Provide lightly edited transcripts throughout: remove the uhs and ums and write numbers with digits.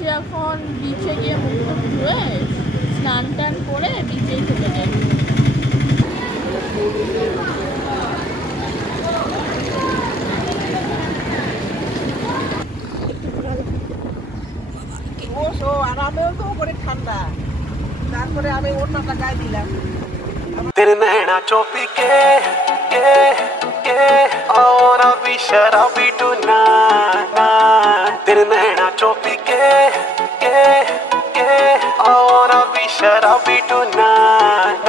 যাচ্ছি এখন বিচে গিয়ে মুখ ধুয়ে স্নান টান করে বিচেই চলে যাই। আরামেও তো করে ঠান্ডা, তারপরে আমি ওড়নাটা গায়ে দিলাম। तेरे नैना चौपी के I wanna be शराबी tonight. तेरे नैना चौपी के I wanna be शराबी tonight.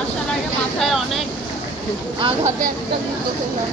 আসার আগে মাথায় অনেক আঘাতে একটা জুতো খেলাম।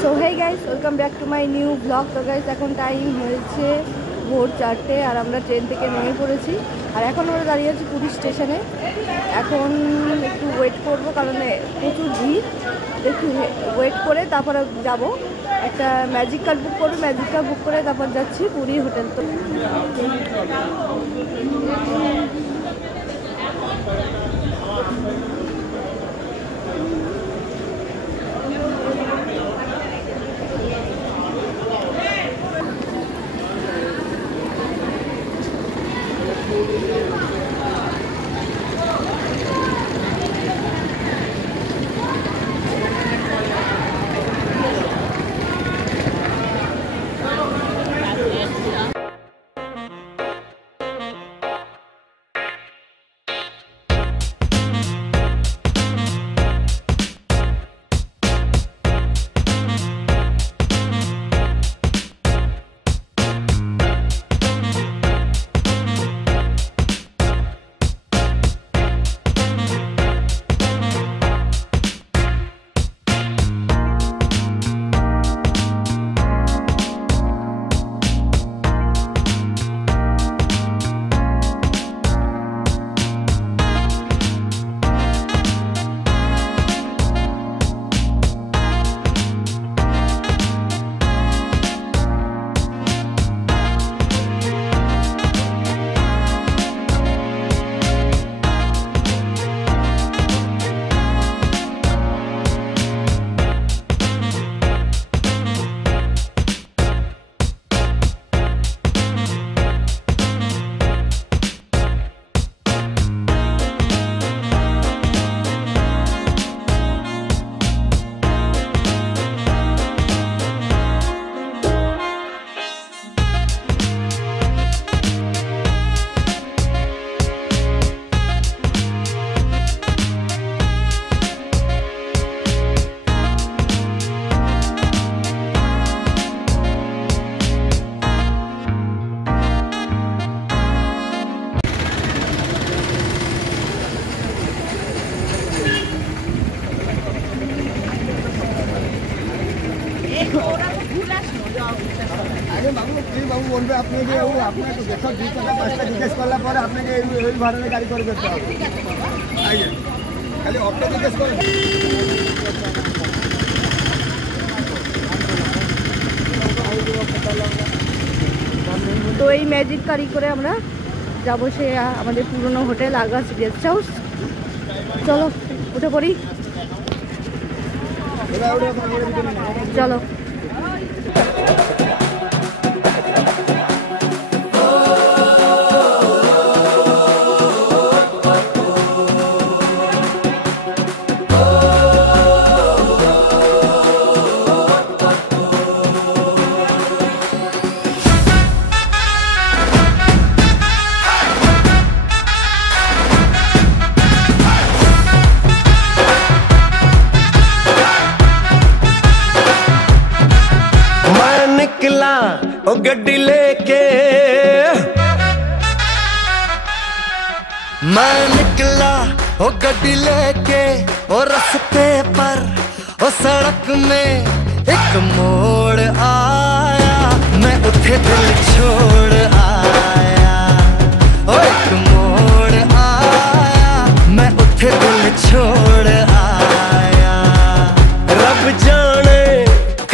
So hey guys, welcome back to my new blog. তো গাইস এখন টাইম হয়েছে ভোর 4টে আর আমরা ট্রেন থেকে নেমে পড়েছি। আর এখন আমরা দাঁড়িয়ে আছি পুরী স্টেশনে। এখন একটু ওয়েট করব কারণ প্রচুর ভিড়, একটু ওয়েট করে তারপরে যাব। একটা ম্যাজিক কার বুক করবো, ম্যাজিক কার বুক করে তারপর যাচ্ছি পুরী হোটেল। তো আরে বাবু কি বাবু বলবে আপনাকে আপনাকে দেখো 2 টাকা 5 টাকা জিজ্ঞেস করলে পরে আপনাকে এই ভাড়াতে গাড়ি করে করতে হবে আইয়ে খালি অটো জিজ্ঞেস করে তো এই ম্যাজিক গাড়ি করে আমরা যাবো সে আমাদের পুরনো হোটেল আগাস গেস্ট হাউস। চলো উঠে পড়ি, চলো। ओ गड्डी लेके मैं निकला, ओ गड्डी लेके ओ रास्ते पर ओ सड़क में एक मोड़ आया, मैं उठे दिल छोड़ आया, ओ एक मोड़ आया, मैं उठे दिल छोड़ आया। रब जाने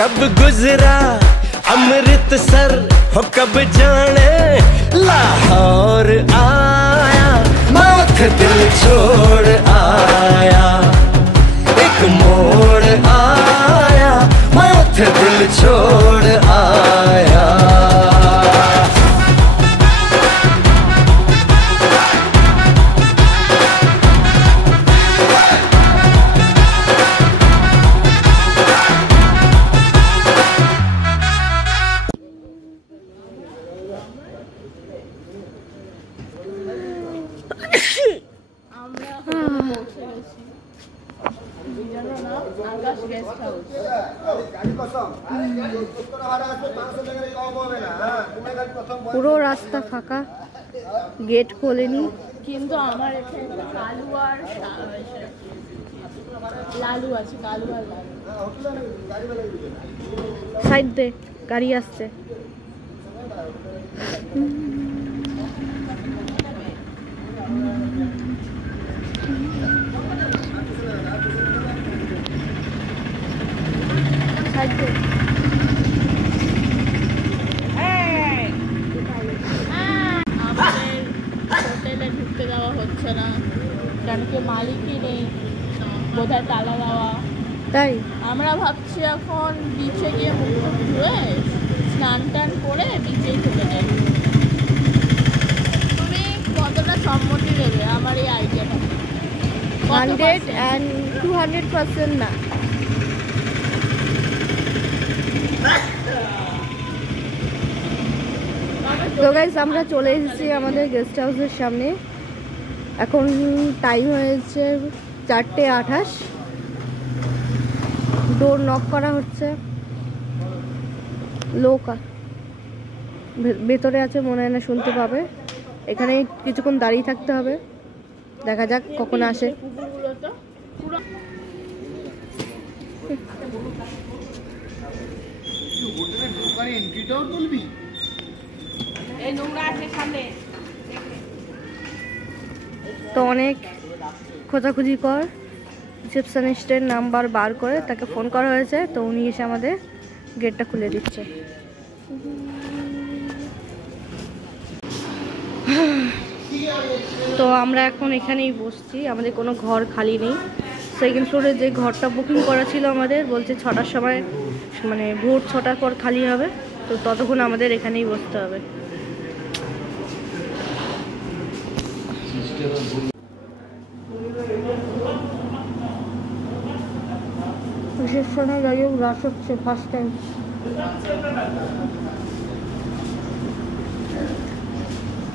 कब गुजरा अमृतसर हो, कब जाने लाहौर आया, मैं उठे दिल छोड़ आया, एक मोड़ आया, मैं उठे दिल छोड़ आया। পুরো রাস্তা ফাঁকা, গেট খোলেনি, কিন্তু আমার এখানে কালু আর লালু আছে, কালু আর লালু। সাইড দে, গাড়ি আসছে। সাইড দে। আমাদের হোটেলে ঢুকতে দেওয়া হচ্ছে না, কেন কি মালিকই নেই, বোধহয় তালা দেওয়া। তাই আমরা ভাবছি এখন বিচে গিয়ে মুখ ধুয়ে স্নান টান করে বিচেই চলে যাই। তুমি কতটা সম্মতি দেবে আমার এই আইডিয়াটা? 100 and 200% না। তো গাইস আমরা চলে এসেছি আমাদের গেস্ট হাউসের সামনে। এখন টাইম হয়েছে 4:28। ডোর নক করা হচ্ছে, লোক ভেতরে আছে, মনে হয় না শুনতে পাবে। এখানে কিছুক্ষণ দাঁড়িয়ে থাকতে হবে, দেখা যাক কখন আসে। কুকুরগুলো তো পুরো তো অনেক খোঁজাখুঁজি কর রিসেপশনিস্টের নাম্বার বার করে তাকে ফোন করা হয়েছে, তো উনি এসে আমাদের গেটটা খুলে দিচ্ছে। তো আমরা এখন এখানেই বসছি, আমাদের কোনো ঘর খালি নেই। সেকেন্ড ফ্লোরে যে ঘরটা বুকিং করা ছিল আমাদের, বলছে 6টার সময়, মানে ভোর 6টার পর খালি হবে, তো ততক্ষণ আমাদের এখানেই বসতে হবে। রিসেপশনে যাই হোক রাশ হচ্ছে ফার্স্ট টাইম।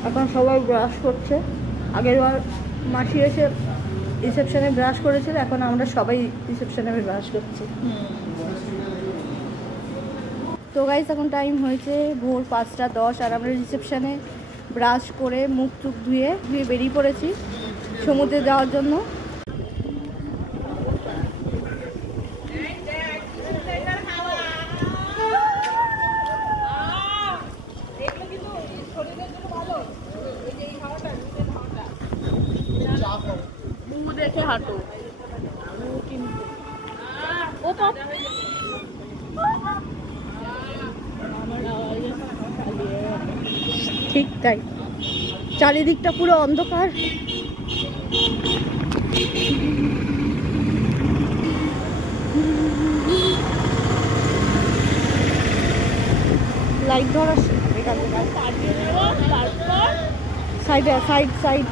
এখন সবাই ব্রাশ করছে, আগেরবার মাসি এসে রিসেপশনে ব্রাশ করেছিল, এখন আমরা সবাই রিসেপশনে ব্রাশ করছি। তো গাইস এখন টাইম হয়েছে ভোর 5:10 আর আমরা রিসেপশনে ব্রাশ করে মুখ টুক ধুয়ে বেরিয়ে পড়েছি সমুদ্রে যাওয়ার জন্য। হাঁটো কিন্তু ও পাপ আমার আওয়াজে পালিয়ে ঠিক তাই, চারিদিকটা পুরো অন্ধকার। লাইট ধরা পাঠিয়ে দেবো তারপর সাইডে, সাইড সাইড।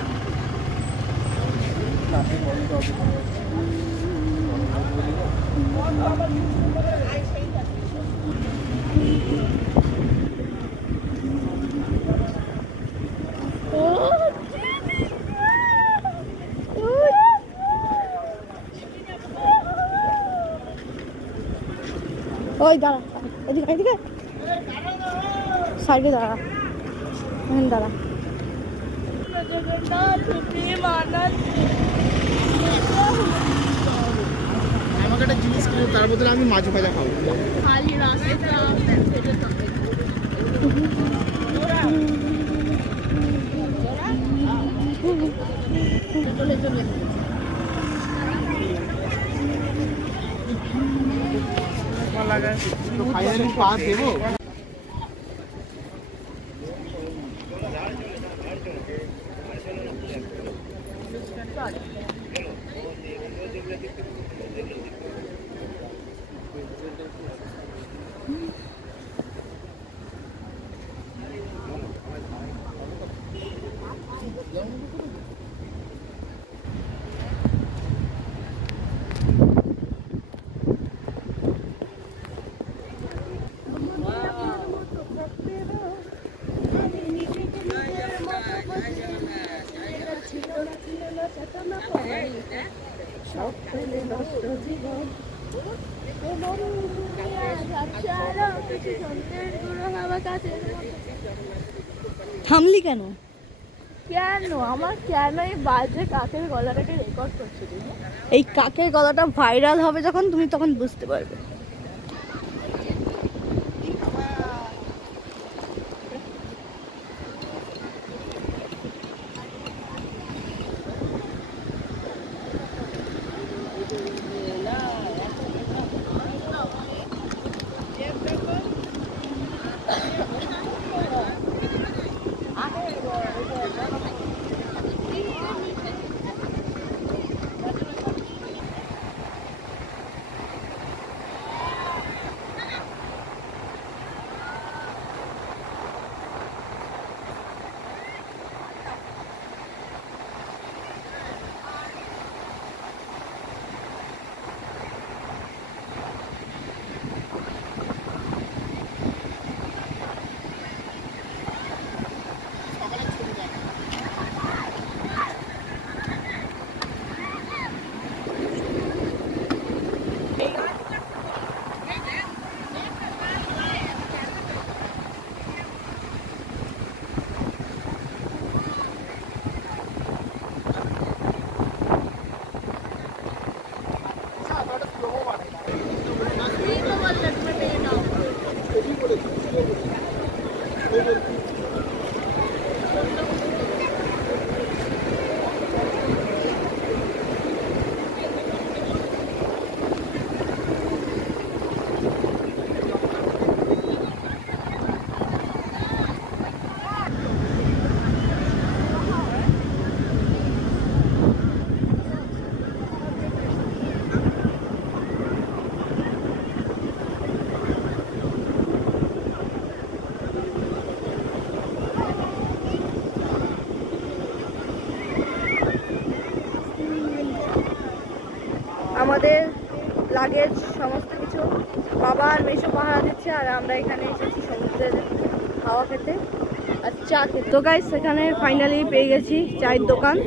ওই দাঁড়া, এদিকে এদিকে, সাইডে দাঁড়া, দাঁড়া। আমাকে একটা জিনিস কিনে তার বদলে আমি মাছ ভাজা খাবো। খালি রাস্তা চলে চলে ফাইনালি পা দেবো। থামলি কেন? কেন আমার কেন এই বাজে কাকের গলাটাকে রেকর্ড করছি তুমি? এই কাকের গলাটা ভাইরাল হবে যখন, তুমি তখন বুঝতে পারবে। আমাদের লাগেজ সমস্ত কিছু বাবা আর মেশো পাহারা দিচ্ছে, আর আমরা এখানে এসেছি সমুদ্রের হাওয়া খেতে আর চা খেতে। তো গাইস সেখানে ফাইনালি পেয়ে গেছি চায়ের দোকান।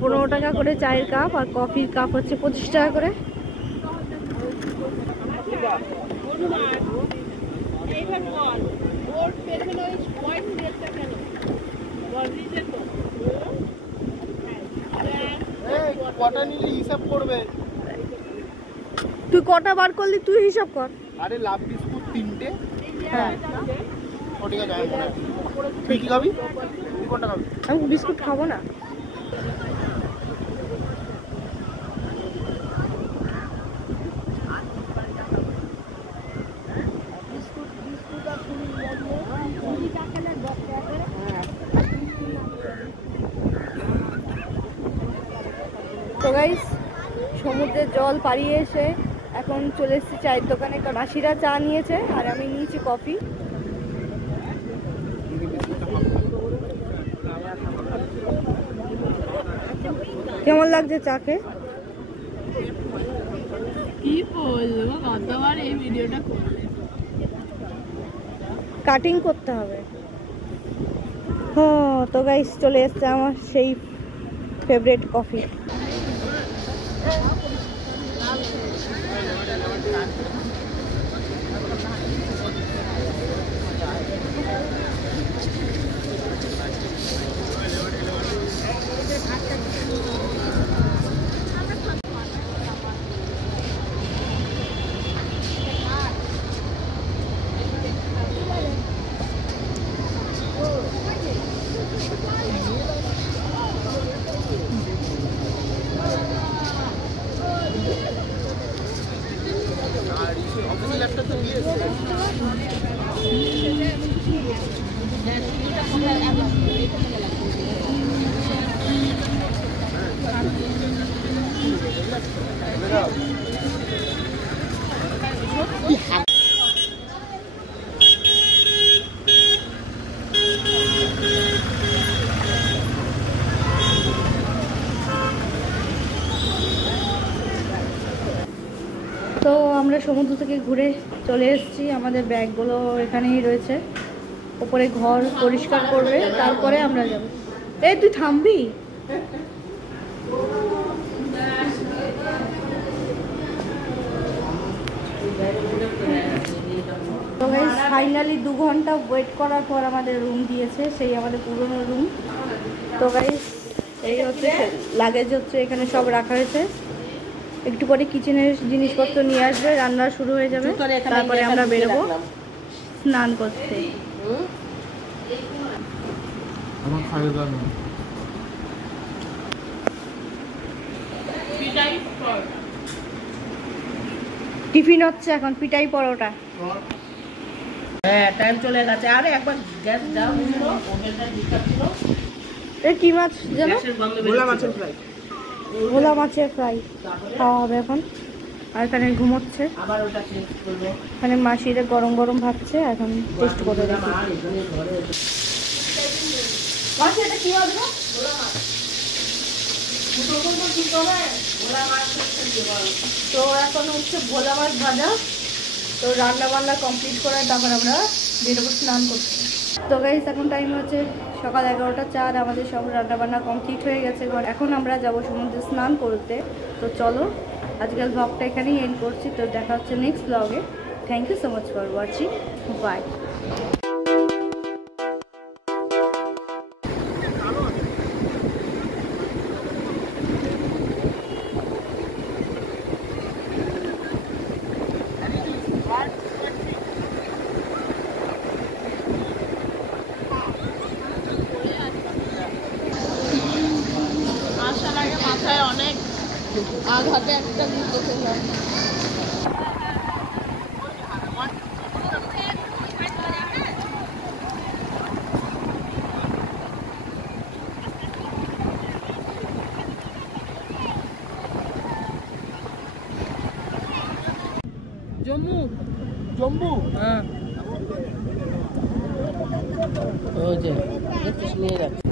15 টাকা করে চায়ের কাপ, আর কফির কাপ হচ্ছে 25 টাকা করে। কটা নিলে হিসাব করবে? তুই কটা বার করলি তুই হিসাব কর। আরে লাভ বিস্কুট 3টে। হ্যাঁ ঠিক আছে, তুই কি খাবি? তুই কোনটা খাবি? আমি বিস্কুট খাবো না। তো গাইস সমুদ্রের জল পাড়িয়ে এসে এখন চলে এসেছি চায়ের দোকানে। মাসিরা চা নিয়েছে আর আমি নিয়েছি কফি। কেমন লাগছে চাকে? কি বলবো, কতবার এই ভিডিওটা করলে? কাটিং করতে হবে। হ্যাঁ তো গাইস চলে এসছে আমার সেই ফেভারিট কফি। তো আমরা সমুদ্র থেকে ঘুরে চলে এসেছি, আমাদের ব্যাগগুলো এখানেই রয়েছে। উপরে ঘর পরিষ্কার করবে, তারপরে আমরা যাব। এই তুই থামবি? তো গাইস ফাইনালি 2 ঘন্টা ওয়েট করার পর আমাদের রুম দিয়েছে, সেই আমাদের পুরনো রুম। তো গাইস এই হচ্ছে লাগেজ, হচ্ছে এখানে সব রাখা হয়েছে। একটু পরে কিচেনের জিনিসপত্র নিয়ে আসবে, রান্না শুরু হয়ে যাবে, তারপরে আমরা বেরোবো স্নান করতে। টিফিন হচ্ছে এখন পিঠাই পরোটা। হ্যাঁ টাইম চলে গেছে। আরে একবার গ্যাস দাও, ওভেনটা দিচ্ছিল। এই কি মাছ যেন? ভোলা মাছের ফ্রাই। ভোলা মাছের ফ্রাই খাওয়া হবে এখন। আর এখানে ঘুমোচ্ছে, আবার ওটা টেস্ট করব। এখানে মাসিরা গরম গরম ভাবছে, এখন টেস্ট করে দেখি। মাসি এটা কি মাছ গো? ভোলা মাছ। তো এখন হচ্ছে ভোলা মাছ ভাজা। তো রান্না বান্না কমপ্লিট করে তারপর আমরা বেরোবো স্নান করতে। তো গাইস এখন টাইম হচ্ছে সকাল 11:04, আমাদের সব রান্না বান্না কমপ্লিট হয়ে গেছে। এখন আমরা যাব সমুদ্রে স্নান করতে। তো চলো আজকাল ব্লগটা এখানেই এন্ড করছি। তো দেখা হচ্ছে next blog. Thank you so much for watching, bye. আসার আগে মাথায় অনেক আঘাতে একটা জুতো খেলাম। জম্মু জম্বু। হ্যাঁ ওই যে দেখছিস নিয়ে যাচ্ছে।